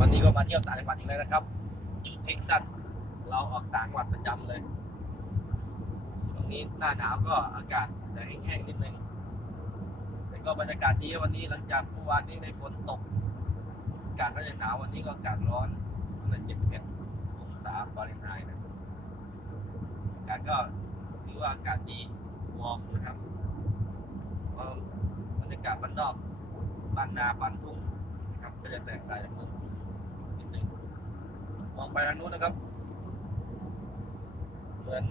วันนี้ก็มาเที่ยวต่างจังหวัดอีกแล้วนะครับ อยู่เท็กซัส เราออกต่างจังหวัดประจำเลย ช่วงนี้หน้าหนาวก็อากาศจะแห้งๆนิดนึง แต่ก็บรรยากาศดีวันนี้หลังจากเมื่อวานนี้ในฝนตก อากาศก็จะหนาววันนี้ก็อากาศร้อนประมาณ71องศาฟาเรนไฮต์นะ อากาศก็ถือว่าอากาศดีวอร์มนะครับเพราะบรรยากาศบ้านนอก บ้านนาบ้านทุ่งนะครับ ก็จะแตกต่างจากเมืองกรุงนิดนึงมอง ไปทางนู้นนะครับ เหมือน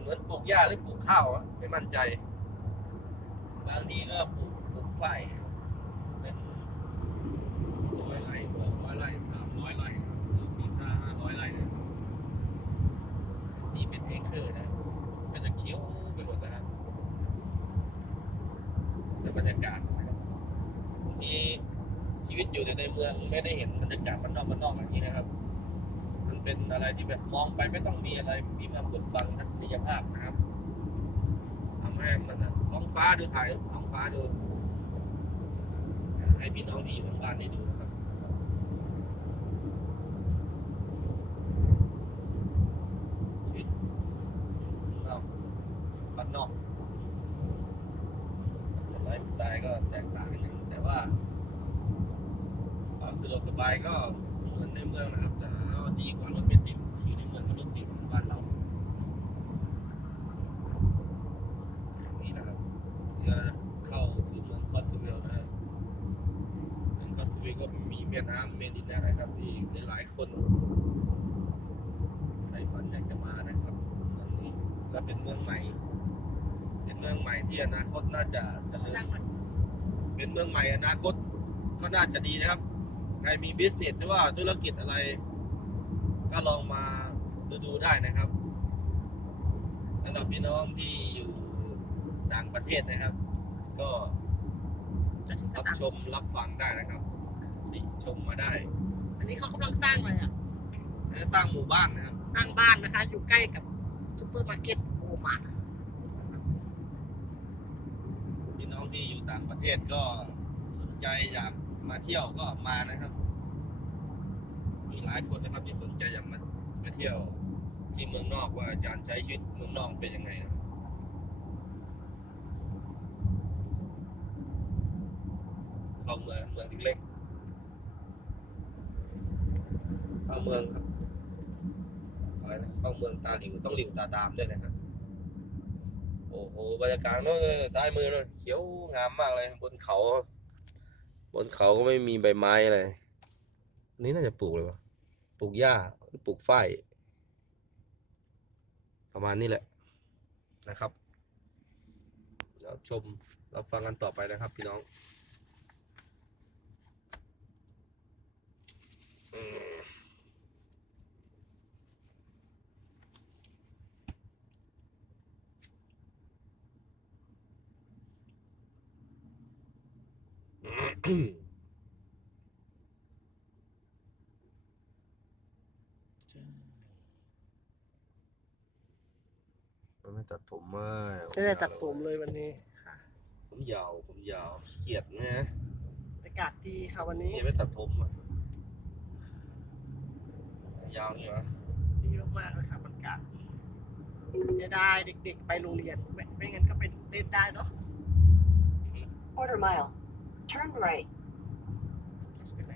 เหมือนปลูกหญ้าหรือปลูกข้าวไม่มั่นใจ บางทีก็ปลูกปลูกฝ้ายเป็นร้อยไร่สองร้อยไร่สามร้อยไร่หรือสี่ห้าห้าร้อยไร่นี่ยนี่เป็นเอเคอร์นะก็จะเขียวไปหมดนะครับแต่บรรยากาศบางทีชีวิตอยู่แต่ในเมืองไม่ได้เห็นบรรยากาศบ้านนอกบ้านนอกแบบนี้นะครับ เป็นอะไรที่แบบมองไปไม่ต้องมีอะไรมีมาบดบังทัศนียภาพนะครับทำให้มันอะท้องฟ้าดูถ่ายท้องฟ้าดู ให้พี่น้องที่อยู่ทางบ้านได้ดูนะครับชีวิตนอกบ้านนอกไลฟ์สไตล์ก็แตกต่างกันหนึ่งแต่ว่าความสะดวกสบายก็ มือนในเมืองนะครับแต่ก็ดีกว่ารถไม่ติดอยู่ในเมืองก็รถติดเหมือนบ้านเราอย่างนี้นะครับเพื่อเข้าสู่เมืองคอสเวลนะครับเมืองคอสเวลก็มีแม่น้ำเมดินานะครับที่หลายๆคนใฝ่ฝันอยากจะมานะครับเมืองนี้และเป็นเมืองใหม่ เป็นเมืองใหม่ที่อนาคตน่าจะเจริญนั่งมันเป็นเมืองใหม่อนาคตก็น่าจะดีนะครับ ใครมีบิสเนสหรือว่าธุรกิจอะไร ก็ลองมาดูดูๆได้นะครับสำหรับพี่น้องที่อยู่ต่างประเทศนะครับ ก็จะถึงสรับนามชมรับฟังได้นะครับติชมมาได้ อันนี้เขากำลังสร้างอะไรอะและสร้างหมู่บ้านนะครับสร้างบ้านนะคะ อยู่ใกล้กับซูเปอร์มาร์เก็ตโอมาร์พี่น้องที่อยู่ต่างประเทศก็สนใจอยากมาเที่ยวก็มานะครับมี หลายคนนะครับที่สนใจอยากมามาเที่ยวที่เมืองนอกว่าอาจารย์ใช้ชีวิตเมืองนอกเป็นยังไงนะเข้าเมืองเมืองเล็กๆเข้าเมืองครับอะไรนะเข้าเมืองตาหลิวต้องหลิวตาตามด้วยนะครับโอ้โหบรรยากาศโน้นซ้ายมือโน้นเขียวงามมากเลยบนเขา บนเขาก็ไม่มีใบไม้อะไรนี่น่าจะปลูกเลยวะ ลูกหญ้าหรือปลูกฝ้ายประมาณนี้แหละนะครับรับชมรับฟังกันต่อไปนะครับพี่น้องอืมมันไม่ ตัดผมไม่จะได้ตัดผมเลยวันนี้ค่ะ ผมยาว ผมยาวขี้เกียดไหมฮะบรรยากาศดีค่ะวันนี้นี่ไม่ตัดผมอะยาวอย่างเงี้ยเหรอดีมากๆเลยค่ะบรรยากาศจะได้เด็กๆ ไปโรงเรียน ไม่ไม่งั้นก็ไปเล่นได้เนาะ Quarter mile. Turn right. จะไปไหน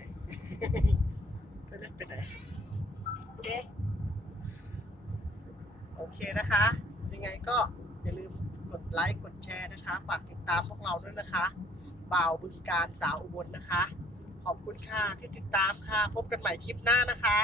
จะเล่นไปไหน This โอเคนะคะ ยังไงก็อย่าลืมกดไลค์กดแชร์นะคะ ฝากติดตามพวกเราด้วยนะคะบ่าวบึงการสาวอุบลนะคะ ขอบคุณค่ะที่ติดตามค่ะ พบกันใหม่คลิปหน้านะคะ